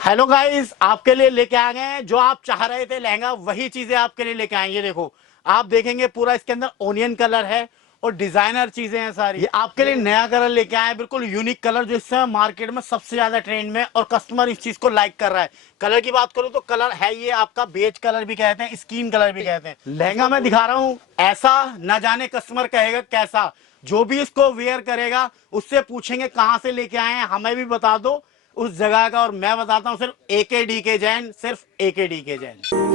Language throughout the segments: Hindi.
हेलो गाइस, आपके लिए लेके आ गए हैं जो आप चाह रहे थे लहंगा, वही चीजें आपके लिए लेके आए। ये देखो, आप देखेंगे पूरा इसके अंदर ओनियन कलर है और डिजाइनर चीजें हैं सारी। ये आपके लिए नया कलर लेके आए हैं, बिल्कुल यूनिक कलर जो इस समय मार्केट में सबसे ज्यादा ट्रेंड में और कस्टमर इस चीज को लाइक कर रहा है। कलर की बात करूं तो कलर है ये आपका बेज कलर भी कहते हैं, स्किन कलर भी कहते हैं। लहंगा मैं दिखा रहा हूँ, ऐसा न जाने कस्टमर कहेगा कैसा। जो भी इसको वेयर करेगा उससे पूछेंगे कहाँ से लेके आए हैं, हमें भी बता दो उस जगह का, और मैं बताता हूँ सिर्फ AKD के जैन, सिर्फ AKD के जैन।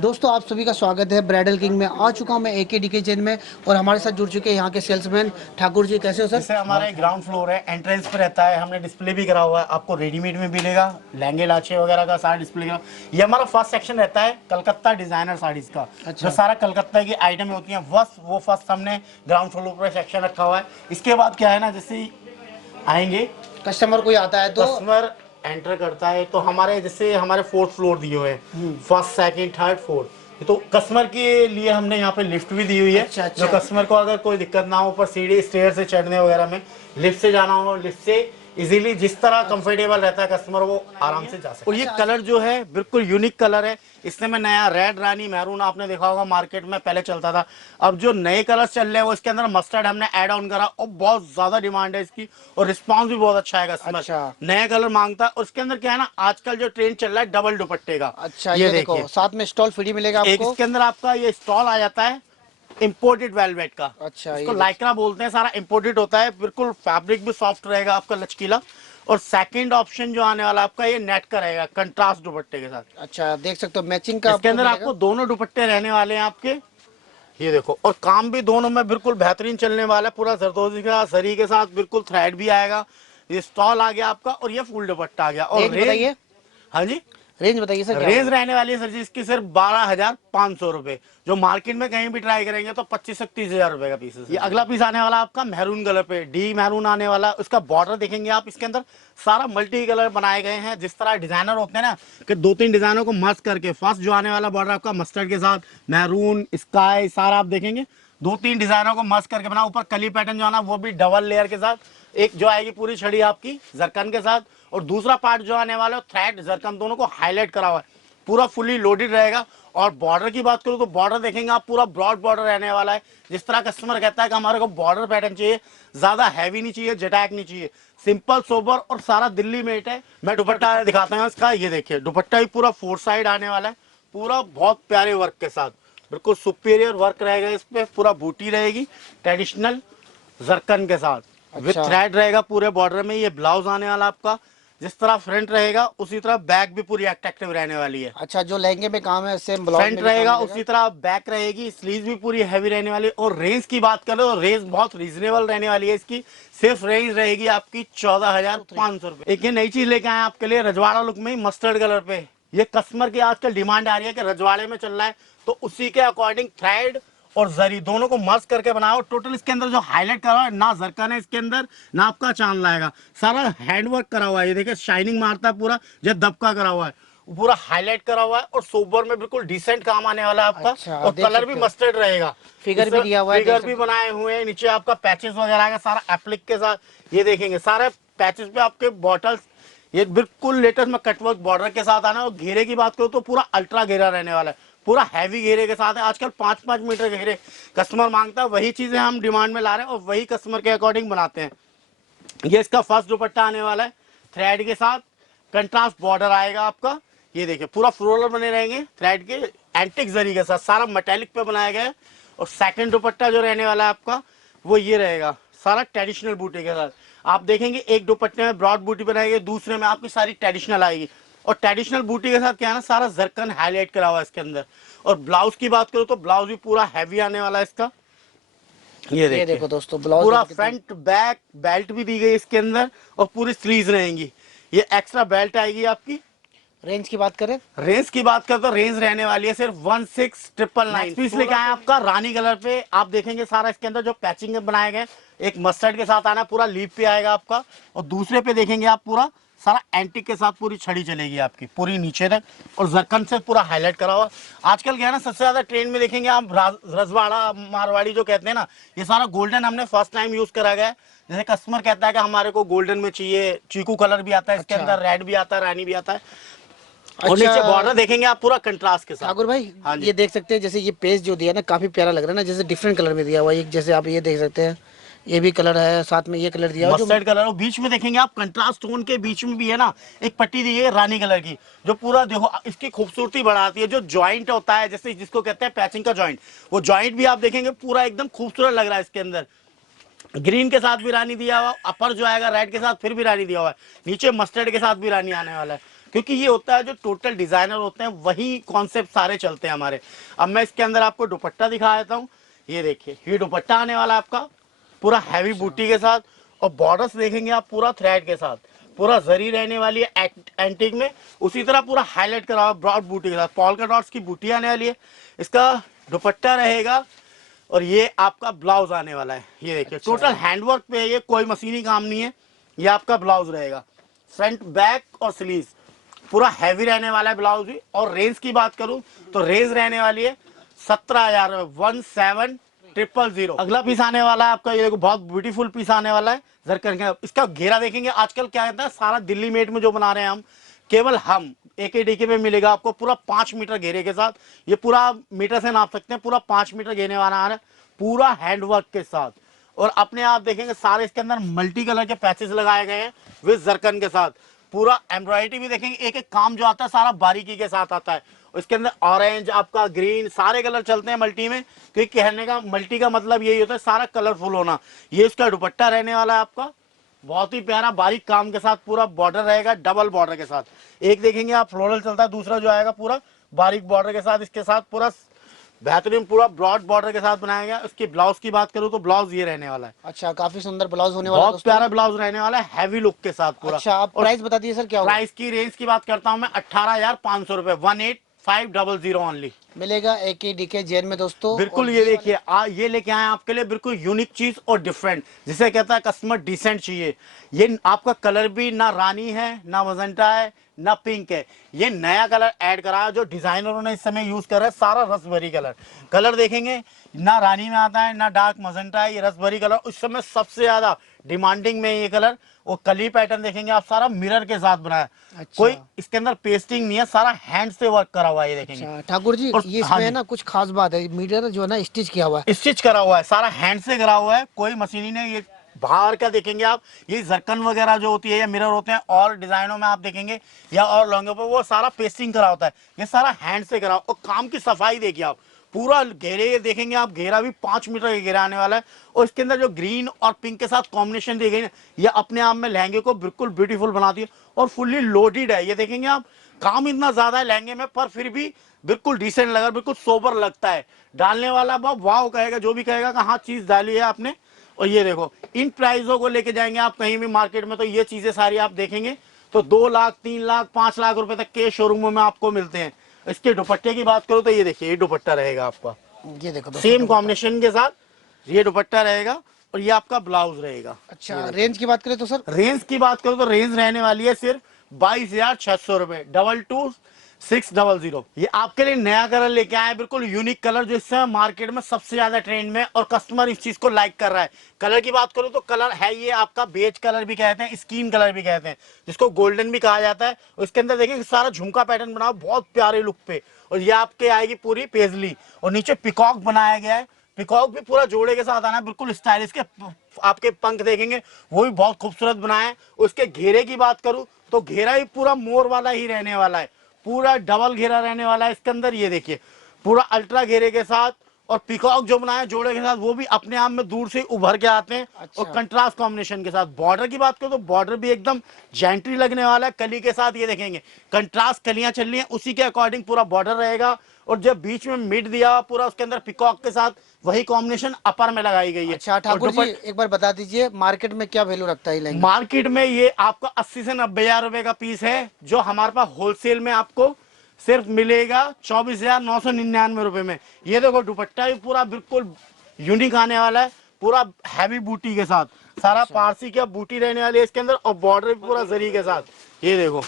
दोस्तों आप सभी का स्वागत है। ब्राइडल किंग में आ चुका हूं मैं AKD के चेन में और हमारे साथ जुड़ चुके हैं यहाँ के सेल्समैन ठाकुर जी। कैसे हो सर? जैसे हमारे ग्राउंड फ्लोर है, एंट्रेंस पे रहता है, हमने डिस्प्ले भी करा हुआ है। आपको रेडीमेड में मिलेगा, लहंगे लाचे वगैरह का सारा डिस्प्ले करा। ये हमारा फर्स्ट सेक्शन रहता है कलकत्ता डिजाइनर साड़ीज का। अच्छा। जो सारा कलकत्ता की आइटम होती है बस वो फर्स्ट हमने ग्राउंड फ्लोर पर सेक्शन रखा हुआ है। इसके बाद क्या है ना, जैसे आएंगे कस्टमर कोई आता है तो कस्टमर एंटर करता है तो हमारे जैसे हमारे 4th फ्लोर दिए हुए हैं, फर्स्ट सेकंड थर्ड फोर्थ। तो कस्टमर के लिए हमने यहाँ पे लिफ्ट भी दी हुई है। अच्छा, अच्छा। जो कस्टमर को अगर कोई दिक्कत ना हो ऊपर सीढ़ी स्टेयर से चढ़ने वगैरह में, लिफ्ट से जाना हो, लिफ्ट से इजीली जिस तरह कंफर्टेबल रहता है कस्टमर वो आराम से जा सकता है। और ये कलर जो है बिल्कुल यूनिक कलर है। इसमें मैं नया रेड रानी मैरून आपने देखा होगा मार्केट में पहले चलता था। अब जो नए कलर्स चल रहे हैं वो इसके अंदर मस्टर्ड हमने ऐड ऑन करा और बहुत ज्यादा डिमांड है इसकी और रिस्पांस भी बहुत अच्छा है। कस्टमर अच्छा। नया कलर मांगता है और उसके अंदर क्या है ना, आजकल जो ट्रेंड चल रहा है डबल दुपट्टे का। अच्छा, ये देखो साथ में स्टॉल फ्री मिलेगा एक आपको। इसके अंदर आपका ये स्टॉल आ जाता है इंपोर्टेड वेलवेट का। अच्छा, इसको ये लाइक्रा बोलते हैं, सारा इंपोर्टेड होता है, बिल्कुल फैब्रिक भी सॉफ्ट रहेगा आपका, लचकीला। और सेकंड ऑप्शन जो आने वाला आपका ये नेट का रहेगा कंट्रास्ट दुपट्टे के साथ। अच्छा, देख सकते हो मैचिंग का इसके आपको अंदर मिलेगा। आपको दोनों दुपट्टे रहने वाले हैं आपके। ये देखो, और काम भी दोनों में बिल्कुल बेहतरीन चलने वाला है, पूरा जरदोजी का जरी के साथ, बिल्कुल थ्रेड भी आएगा। ये स्टॉल आ गया आपका और ये फुल दुपट्टा आ गया। और रेंज बताइए। हाँ जी, रेंज बताइए सर, क्या रेंज होगा? रहने वाली है सर जी इसकी सिर्फ 12,500 रुपए। जो मार्केट में कहीं भी ट्राई करेंगे तो 25 से 30,000 रुपए का पीस है। ये अगला पीस आने वाला आपका मैरून कलर पे, डी मैरून आने वाला। उसका बॉर्डर देखेंगे आप, इसके अंदर सारा मल्टी कलर बनाए गए हैं। जिस तरह डिजाइनर होते हैं ना कि 2-3 डिजाइनों को मर्ज करके, फर्स्ट जो आने वाला बॉर्डर आपका मस्टर्ड के साथ मैरून स्काई सारा आप देखेंगे 2-3 डिजाइनों को मर्ज करके बना। ऊपर कली पैटर्न जो आना वो भी डबल लेयर के साथ, एक जो आएगी पूरी छड़ी आपकी जरकन के साथ, और दूसरा पार्ट जो आने वाला है थ्रेड जरकन दोनों को हाईलाइट करा हुआ है, पूरा फुली लोडेड रहेगा। और बॉर्डर की बात करूं तो बॉर्डर देखेंगे आप, पूरा ब्रॉड बॉर्डर रहने वाला है। जिस तरह कस्टमर कहता है कि हमारे को बॉर्डर पैटर्न चाहिए, ज्यादा हैवी नहीं चाहिए, जटैक नहीं चाहिए, सिंपल सोबर और सारा दिल्ली मेट है। मैं दुपट्टा दिखाता हूँ इसका। ये देखिए दुपट्टा भी पूरा 4 साइड आने वाला है, पूरा बहुत प्यारे वर्क के साथ, बिल्कुल सुपीरियर वर्क रहेगा। इस पे पूरा बूटी रहेगी ट्रेडिशनल जरकन के साथ, विद अच्छा। थ्रेड रहेगा पूरे बॉर्डर में। ये ब्लाउज आने वाला आपका, जिस तरह फ्रंट रहेगा उसी तरह बैक भी पूरी अट्रैक्टिव रहने वाली है। अच्छा, जो लहंगे में काम है सेम ब्लाउज फ्रंट में भी काम रहेगा मिलेगा। उसी तरह बैक रहेगी, स्लीव भी पूरी हैवी रहने वाली है। और रेंज की बात करें तो रेंज बहुत रीजनेबल रहने वाली है इसकी। सिर्फ रेंज रहेगी आपकी 14,500 रुपए। एक ये नई चीज लेके आए आपके लिए रजवाड़ा लुक में ही मस्टर्ड कलर पे। ये कस्टमर की आजकल डिमांड आ रही है कि रजवाड़े में चल रहा है, तो उसी के अकॉर्डिंग थ्रेड और जरी दोनों को मर्ज करके बनाओ। टोटल इसके अंदर जो हाईलाइट करा हुआ है ना जरकन है इसके अंदर, ना आपका चांद लाएगा, सारा हैंडवर्क करा हुआ है। ये देखिए शाइनिंग मारता है पूरा, जो दबका करा हुआ है पूरा हाईलाइट करा हुआ है। और सोबर में बिल्कुल डिसेंट काम आने वाला है आपका। अच्छा, और देख कलर भी सकते हो। मस्टर्ड रहेगा, फिगर भी दिया हुआ है, देख फिगर सकते भी हो। बनाए हुए हैं। नीचे आपका पैचेस वगैरह का सारा एप्लिक के साथ ये देखेंगे, सारे पैचेस पे आपके बॉटल्स, ये बिल्कुल लेटेस्ट में कटवर्क बॉर्डर के साथ आना। और घेरे की बात करो तो पूरा अल्ट्रा घेरा रहने वाला है, पूरा हैवी घेरे के साथ है। आजकल 5-5 मीटर घेरे कस्टमर मांगता है, वही चीजें हम डिमांड में ला रहे हैं और वही कस्टमर के अकॉर्डिंग बनाते हैं। ये इसका फर्स्ट दुपट्टा आने वाला है थ्रेड के साथ, कंट्रास्ट बॉर्डर आएगा आपका। ये देखिए पूरा फ्लोरल बने रहेंगे थ्रेड के, एंटिक जरी के साथ, सारा मेटेलिक पे बनाया गया है। और सेकंड दुपट्टा जो रहने वाला है आपका वो ये रहेगा, सारा ट्रेडिशनल बूटी के साथ। आप देखेंगे एक दुपट्टे में ब्रॉड बूटी बनाएगी, दूसरे में आपकी सारी ट्रेडिशनल आएगी। और ट्रेडिशनल बूटी के साथ क्या है ना, सारा जरकन हाईलाइट करा हुआ है इसके अंदर। और ब्लाउज की बात करो तो ब्लाउज भी पूरा हैवी आने वाला है इसका। ये ये देखो दोस्तों, ब्लाउज पूरा देखो कितना। फ्रंट बैक बेल्ट भी दी गई इसके अंदर और पूरी स्लीव्स रहेंगी। ये एक्स्ट्रा बेल्ट आएगी आपकी। रेंज की बात करें, रेंज की बात करें तो रेंज रहने वाली है सिर्फ 16,999। पीस लेके आए आपका रानी कलर पे। आप देखेंगे सारा इसके अंदर जो पैचिंग बनाए गए एक मस्टर्ड के साथ आना, पूरा लीफ पे आएगा आपका। और दूसरे पे देखेंगे आप पूरा सारा एंटिक के साथ पूरी छड़ी चलेगी आपकी पूरी नीचे तक, और जरकन से पूरा हाईलाइट करा हुआ। आजकल क्या है ना, सबसे ज्यादा ट्रेंड में देखेंगे आप रजवाड़ा मारवाड़ी जो कहते हैं ना, ये सारा गोल्डन हमने फर्स्ट टाइम यूज करा गया है। जैसे कस्टमर कहता है कि हमारे को गोल्डन में चाहिए, चीकू कलर भी आता है इसके अंदर, रेड भी आता है, रानी भी आता है। और नीचे बॉर्डर देखेंगे आप पूरा कंट्रास्ट के साथ। ठाकुर भाई, हाँ जी। ये देख सकते हैं, जैसे ये पेज जो दिया ना काफी प्यारा लग रहा है ना, जैसे डिफरेंट कलर में दिया हुआ है। जैसे आप ये देख सकते हैं, ये भी कलर है, साथ में ये कलर दिया हुआ है मस्टर्ड कलर, और बीच में देखेंगे आप कंट्रास्ट टोन के बीच में भी है ना एक पट्टी दी है रानी कलर की, जो पूरा देखो इसकी खूबसूरती बढ़ाती है। जो जॉइंट होता है, जैसे जिसको कहते हैं पैचिंग का जॉइंट, वो जॉइंट भी आप देखेंगे पूरा एकदम खूबसूरत लग रहा है। इसके अंदर ग्रीन के साथ भी रानी दिया हुआ, अपर जो आएगा रेड के साथ फिर भी रानी दिया हुआ है, नीचे मस्टर्ड के साथ भी रानी आने वाला है। क्योंकि ये होता है जो टोटल डिजाइनर होते हैं वही कॉन्सेप्ट सारे चलते हैं हमारे। अब मैं इसके अंदर आपको दुपट्टा दिखा देता हूँ। ये देखिए, ये दुपट्टा आने वाला है आपका पूरा हैवी बूटी के साथ, और बॉर्डर्स देखेंगे आप पूरा थ्रेड के साथ, पूरा जरी रहने वाली है एंटिक में। उसी तरह पूरा हाईलाइट करा हुआ ब्रॉड बूटी के साथ, पॉल्का डॉट्स की बूटी आने वाली है। इसका दुपट्टा रहेगा, और ये आपका ब्लाउज आने वाला है। ये देखिए टोटल हैंडवर्क पे है, ये कोई मशीनी काम नहीं है। ये आपका ब्लाउज रहेगा, फ्रंट बैक और स्लीव्स पूरा हैवी रहने वाला है ब्लाउज भी। और रेंज की बात करूं तो रेंज रहने वाली है 17,000 में, 17,000। अगला पीस आने वाला है आपका, ये देखो बहुत ब्यूटीफुल पीस आने वाला है जरकन का। इसका घेरा देखेंगे, आजकल क्या कहता है सारा दिल्ली मेड में जो बना रहे हैं हम, केवल हम AKDK में मिलेगा आपको पूरा 5 मीटर घेरे के साथ। ये पूरा मीटर से नाप सकते हैं, पूरा 5 मीटर घेरे वाला आ रहा है, पूरा हैंडवर्क के साथ। और अपने आप देखेंगे सारे इसके अंदर मल्टी कलर के पैचेस लगाए गए हैं विद जरकन के साथ। पूरा एम्ब्रॉयडरी भी देखेंगे, एक एक काम जो आता है सारा बारीकी के साथ आता है। इसके अंदर ऑरेंज, आपका ग्रीन, सारे कलर चलते हैं मल्टी में, क्योंकि कहने का मल्टी का मतलब यही होता है सारा कलरफुल होना। ये इसका दुपट्टा रहने वाला है आपका, बहुत ही प्यारा बारीक काम के साथ, पूरा बॉर्डर रहेगा डबल बॉर्डर के साथ। एक देखेंगे आप फ्लोरल चलता है, दूसरा जो आएगा पूरा बारीक बॉर्डर के साथ, इसके साथ पूरा बेहतरीन पूरा ब्रॉड बॉर्डर के साथ बनाया गया। उसकी ब्लाउज की बात करूं तो ब्लाउज ये रहने वाला है। अच्छा, काफी सुंदर ब्लाउज होने वाला है, बहुत प्यारा ब्लाउज रहने वाला है, हैवी लुक के साथ पूरा। अच्छा, आप प्राइस बता दीजिए सर, क्या होगा? प्राइस की रेंज की बात करता हूं मैं 18,500 रुपए, 18,500 ओनली मिलेगा AKDK जेल में दोस्तों। बिल्कुल। ये देखिए ये लेके आए आपके लिए बिल्कुल यूनिक चीज और डिफरेंट, जिसे कहता है कस्टमर डिसेंट चाहिए। ये आपका कलर भी ना रानी है, ना मजेंटा है, ना पिंक है, ये नया कलर ऐड करा है जो डिजाइनरों ने इस समय यूज कर रहा है, सारा रसभरी कलर। कलर देखेंगे ना रानी में आता है, ना डार्क मजेंटा है, ये रसभरी कलर इस समय सबसे ज्यादा डिमांडिंग में ये कलर। और कली पैटर्न देखेंगे आप, सारा मिरर के साथ बनाया। अच्छा। कोई इसके अंदर पेस्टिंग नहीं है, सारा हैंड से वर्क करा हुआ है। ये देखेंगे। अच्छा ठाकुर जी, ये हाँ इसमें जी, ना कुछ खास बात है, मीटर जो है ना स्टिच किया हुआ है। स्टिच करा हुआ है, सारा हैंड से करा हुआ है, कोई मशीनी नहीं। ये बाहर का देखेंगे आप, ये जरकन वगैरह जो होती है या मिरर होते हैं और डिजाइनों में आप देखेंगे या और लॉन्गों पर, वो सारा पेस्टिंग करा होता है। ये सारा हैंड से करा। और काम की सफाई देखिए आप, पूरा घेरे ये देखेंगे आप, घेरा भी 5 मीटर का घेरा आने वाला है। और इसके अंदर जो ग्रीन और पिंक के साथ कॉम्बिनेशन दी गई है, ये अपने आप में लहंगे को बिल्कुल ब्यूटीफुल बनाती है। और फुल्ली लोडेड है, ये देखेंगे आप, काम इतना ज्यादा है लहंगे में, पर फिर भी बिल्कुल डिसेंट लगा, बिल्कुल सोबर लगता है। डालने वाला बाप वाह कहेगा, जो भी कहेगा कि हाँ चीज डाली है आपने। और ये देखो, इन प्राइसों को लेके जाएंगे आप कहीं भी मार्केट में तो ये चीजें सारी आप देखेंगे तो 2 लाख, 3 लाख, 5 लाख रुपए तक के शोरूमों में आपको मिलते हैं। इसके दुपट्टे की बात करो तो ये देखिए, ये दुपट्टा रहेगा आपका, ये देखो सेम कॉम्बिनेशन के साथ ये दुपट्टा रहेगा, और ये आपका ब्लाउज रहेगा। अच्छा, रेंज की बात करें तो सर? रेंज की बात करो तो रेंज रहने वाली है सिर्फ 22,600 रुपए, 22,600। ये आपके लिए नया कलर लेके आए, बिल्कुल यूनिक कलर, जो इस समय मार्केट में सबसे ज्यादा ट्रेंड में और कस्टमर इस चीज को लाइक कर रहा है। कलर की बात करूं तो कलर है ये आपका बेज कलर भी कहते हैं, स्किन कलर भी कहते हैं, जिसको गोल्डन भी कहा जाता है। और इसके अंदर देखिए सारा झुमका पैटर्न बना बहुत प्यारे लुक पे, और ये आपके आएगी पूरी पेजली, और नीचे पिकॉक बनाया गया है। पिकॉक भी पूरा जोड़े के साथ आना है, बिल्कुल स्टाइलिश के आपके पंख देखेंगे वो भी बहुत खूबसूरत बनाए हैं। उसके घेरे की बात करूं तो घेरा ही पूरा मोर वाला ही रहने वाला है, पूरा डबल घेरा रहने वाला है इसके अंदर। ये देखिए पूरा अल्ट्रा घेरे के साथ, और पिकॉक जो बनाया जोड़े के साथ वो भी अपने आप में दूर से उभर के आते हैं। अच्छा। और कंट्रास्ट कॉम्बिनेशन के साथ। बॉर्डर की बात करो तो बॉर्डर भी एकदम जेंट्री लगने वाला है, कली के साथ। ये देखेंगे कंट्रास्ट कलियां चल रही हैं, उसी के अकॉर्डिंग पूरा बॉर्डर रहेगा। और जब बीच में मिड दिया पूरा, उसके अंदर पिकॉक के साथ वही कॉम्बिनेशन अपर में लगाई गई है। अच्छा ठाकुर जी, एक बार बता दीजिए मार्केट में क्या वैल्यू रखता है लहंगा? मार्केट में ये आपका 80 से 90 हजार रुपए का पीस है, जो हमारे पास होलसेल में आपको सिर्फ मिलेगा 24,999 रुपए में। ये देखो दुपट्टा भी पूरा बिल्कुल यूनिक आने वाला है, पूरा हैवी बूटी के साथ, सारा पारसी का बूटी रहने वाली है इसके अंदर, और बॉर्डर भी पूरा जरी के साथ। ये देखो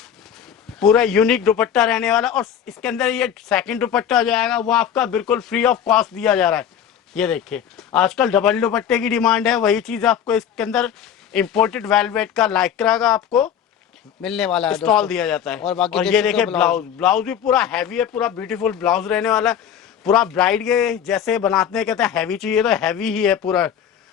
पूरा यूनिक दुपट्टा रहने वाला, और इसके अंदर ये सेकंड दुपट्टा जो आएगा वो आपका बिल्कुल फ्री ऑफ कॉस्ट दिया जा रहा है। ये देखिए आजकल डबल दुपट्टे की डिमांड है, वही चीज आपको इसके अंदर इम्पोर्टेड वेलवेट का लाइक्रा का आपको मिलने वाला है स्टॉल दिया जाता है। और बाकी और देख ये सकते हो देखिए ब्लाउज, ब्लाउज भी पूरा हैवी है, पूरा ब्यूटीफुल ब्लाउज रहने वाला है, पूरा ब्राइड के जैसे बनाते हैं, कहते हैं हैवी चाहिए तो हैवी ही है पूरा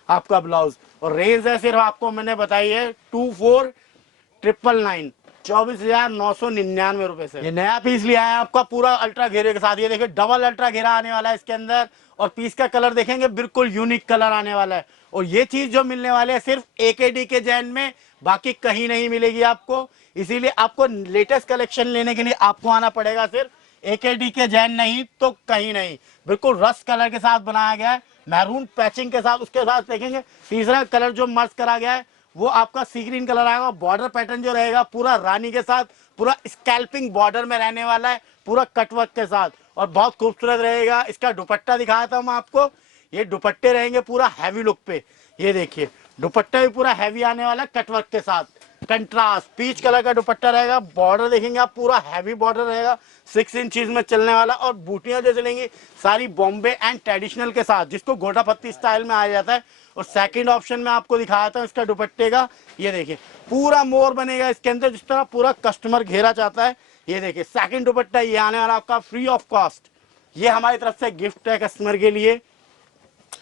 आपका ब्लाउज। और रेंज है सिर्फ आपको मैंने बताई है 24,999, 24,999 रुपए से। ये नया पीस लिया है आपका पूरा अल्ट्रा घेरे के साथ। ये देखिए डबल अल्ट्रा घेरा आने वाला है इसके अंदर, और पीस का कलर देखेंगे बिल्कुल यूनिक कलर आने वाला है। और ये चीज जो मिलने वाले है सिर्फ AKD के जैन में, बाकी कहीं नहीं मिलेगी आपको। इसीलिए आपको लेटेस्ट कलेक्शन लेने के लिए आपको आना पड़ेगा सिर्फ AKD के जैन, नहीं तो कहीं नहीं। बिल्कुल रस्ट कलर के साथ बनाया गया है, मैरून पैचिंग के साथ। उसके साथ देखेंगे तीसरा कलर जो मर्ज करा गया है वो आपका सी ग्रीन कलर आएगा। बॉर्डर पैटर्न जो रहेगा पूरा रानी के साथ, पूरा स्कैल्पिंग बॉर्डर में रहने वाला है, पूरा कटवर्क के साथ, और बहुत खूबसूरत रहेगा। इसका दुपट्टा दिखाया था हम आपको, ये दुपट्टे रहेंगे पूरा हैवी लुक पे। ये देखिए दुपट्टा भी पूरा हैवी आने वाला है कटवर्क के साथ, कंट्रास्ट पीच कलर का दुपट्टा रहेगा। बॉर्डर देखेंगे आप पूरा हैवी बॉर्डर रहेगा, 6 इंचेस में चलने वाला। और बूटियां जो चलेंगी सारी बॉम्बे एंड ट्रेडिशनल के साथ, जिसको गोटा पत्ती स्टाइल में आ जाता है। और सेकंड ऑप्शन में आपको दिखाया था इसका दुपट्टे का, ये देखिए पूरा मोर बनेगा इसके अंदर, जिस तरह पूरा कस्टमर घेरा चाहता है। ये देखिए सेकंड दुपट्टा ये आने वाला आपका फ्री ऑफ कॉस्ट, ये हमारी तरफ से गिफ्ट है कस्टमर के लिए।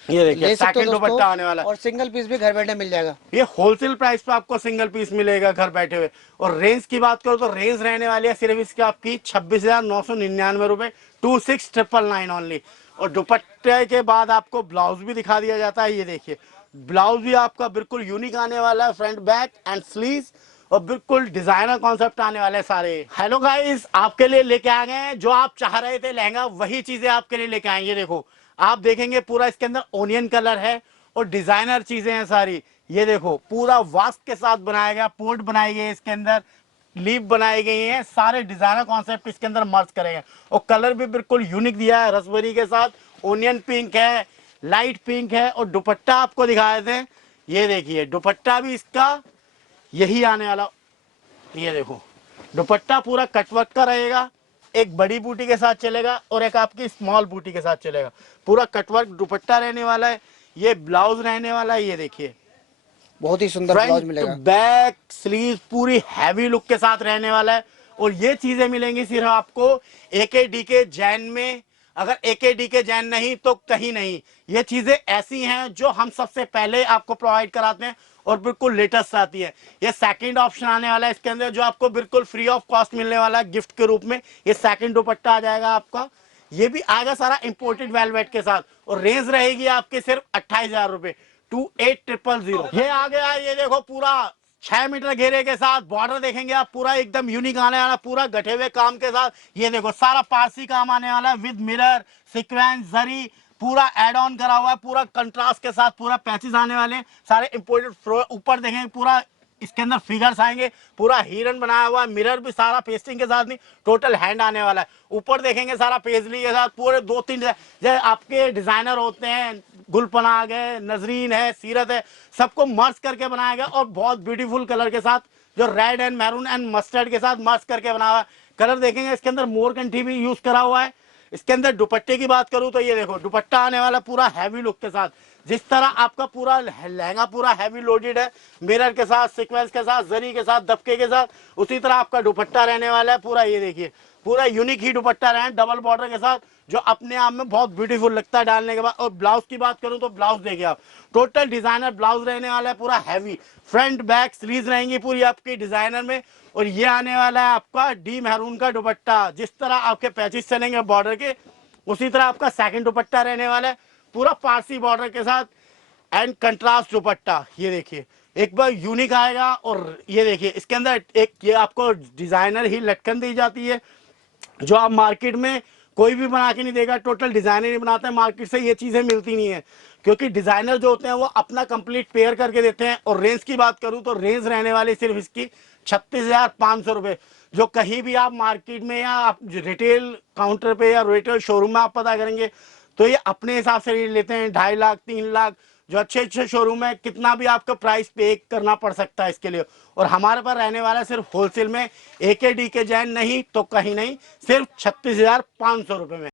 ये देखिए सेकंड दुपट्टा आने वाला है, और सिंगल पीस भी घर बैठे मिल जाएगा। ये होलसेल प्राइस पे आपको सिंगल पीस मिलेगा घर बैठे हुए। और रेंज की बात करो तो रेंज रहने वाली है सिर्फ इसकी आपकी 26,999 रुपए, 26,999 ओनली। और दुपट्टे के बाद आपको ब्लाउज भी दिखा दिया जाता है। ये देखिए ब्लाउज भी आपका बिल्कुल यूनिक आने वाला है, फ्रंट बैक एंड स्लीव्स, और बिल्कुल डिजाइनर कॉन्सेप्ट आने वाले सारे। हेलो गाइस, आपके लिए लेके आ गए हैं जो आप चाह रहे थे लहंगा, वही चीजें आपके लिए लेके आएंगे। देखो आप देखेंगे पूरा इसके अंदर ओनियन कलर है और डिजाइनर चीजें हैं सारी। ये देखो पूरा वास्क के साथ बनाया गया, पोर्ट बनाई गई है इसके अंदर, लीफ बनाई गई है, सारे डिजाइनर कॉन्सेप्ट इसके अंदर मर्ज करेंगे। और कलर भी बिल्कुल यूनिक दिया है, रसबेरी के साथ, ओनियन पिंक है, लाइट पिंक है। और दुपट्टा आपको दिखाए थे, ये देखिए दुपट्टा भी इसका यही आने वाला। ये देखो दुपट्टा पूरा कटवर्क का रहेगा, एक बड़ी बूटी के साथ चलेगा और एक आपकी स्मॉल बूटी के साथ चलेगा। पूरा कटवर्क दुपट्टा रहने वाला है, ये ब्लाउज रहने वाला है। ये देखिए बहुत ही सुंदर ब्लाउज मिलेगा, बैक स्लीव पूरी हैवी लुक के साथ रहने वाला है। और ये चीजें मिलेंगी सिर्फ आपको AKD के जैन में, अगर AKD के जैन नहीं तो कहीं नहीं। ये चीजें ऐसी हैं जो हम सबसे पहले आपको प्रोवाइड कराते हैं और बिल्कुल लेटेस्ट आती है। ये सेकंड ऑप्शन आने वाला है इसके अंदर, जो आपको बिल्कुल फ्री ऑफ कॉस्ट मिलने वाला है गिफ्ट के रूप में। ये सेकंड दुपट्टा आ जाएगा आपका, ये भी आएगा सारा इंपोर्टेड वेलवेट के साथ। और रेंज रहेगी आपके सिर्फ 28,000 रुपए, 28,000। ये आ गया, ये देखो पूरा 6 मीटर घेरे के साथ, बॉर्डर देखेंगे आप पूरा एकदम यूनिक आने वाला, पूरा गठे हुए काम के साथ। ये देखो सारा पारसी काम आने वाला है, विद मिरर, सीक्वेंस, जरी, पूरा एड ऑन करा हुआ है, पूरा कंट्रास्ट के साथ, पूरा पैचेस आने वाले हैं सारे इंपोर्टेड। ऊपर देखेंगे पूरा इसके अंदर फिगर्स आएंगे, पूरा हिरन बनाया हुआ है, मिरर भी सारा पेस्टिंग के साथ नहीं, टोटल हैंड आने वाला है। ऊपर देखेंगे सारा पेजली के साथ, पूरे 2-3 जैसे आपके डिजाइनर होते हैं, गुलपना आ गए, नजरीन है, सीरत है, सबको मर्ज करके बनाया गया। और बहुत ब्यूटीफुल कलर के साथ, जो red and maroon and mustard के साथ मर्ज करके बनाया हुआ है। कलर देखेंगे इसके अंदर मोरकंठी भी यूज करा हुआ है। इसके अंदर दुपट्टे की बात करूं तो ये देखो दुपट्टा आने वाला पूरा हैवी लुक के साथ, जिस तरह आपका पूरा लहंगा पूरा हैवी लोडेड है, मिरर के साथ, सीक्वेंस के साथ, जरी के साथ, दबके के साथ, उसी तरह आपका दुपट्टा रहने वाला है पूरा। ये देखिए पूरा यूनिक ही दुपट्टा रहे, डबल बॉर्डर के साथ, जो अपने आप में बहुत ब्यूटीफुल लगता है डालने के बाद। और ब्लाउज की बात करूं तो ब्लाउज देखिए आप, टोटल डिजाइनर ब्लाउज रहने वाला है, पूरा हैवी फ्रंट बैक स्लीव्स रहेंगी पूरी आपकी डिजाइनर में। और ये आने वाला है आपका डी मैरून का दुपट्टा, जिस तरह आपके पैचेस चलेंगे बॉर्डर के, उसी तरह आपका सेकंड दुपट्टा रहने वाला है, पूरा पारसी बॉर्डर के साथ एंड कंट्रास्ट दुपट्टा। ये देखिए एक बार यूनिक आएगा। और ये देखिए इसके अंदर एक ये आपको डिजाइनर ही लटकन दी जाती है, जो आप मार्केट में कोई भी बना के नहीं देगा, टोटल डिजाइनर ही बनाते हैं। मार्केट से ये चीजें मिलती नहीं है, क्योंकि डिजाइनर जो होते हैं वो अपना कंप्लीट पेयर करके देते हैं। और रेंज की बात करूं तो रेंज रहने वाली सिर्फ इसकी 36,500 रुपए, जो कहीं भी आप मार्केट में या आप रिटेल काउंटर पे या रिटेल शोरूम में आप पता करेंगे तो ये अपने हिसाब से रेट लेते हैं 2.5 लाख, 3 लाख, जो अच्छे अच्छे शोरूम है कितना भी आपको प्राइस पे करना पड़ सकता है इसके लिए। और हमारे पास रहने वाला सिर्फ होलसेल में AK DK जैन नहीं तो कहीं नहीं, सिर्फ 36,500 रुपए में।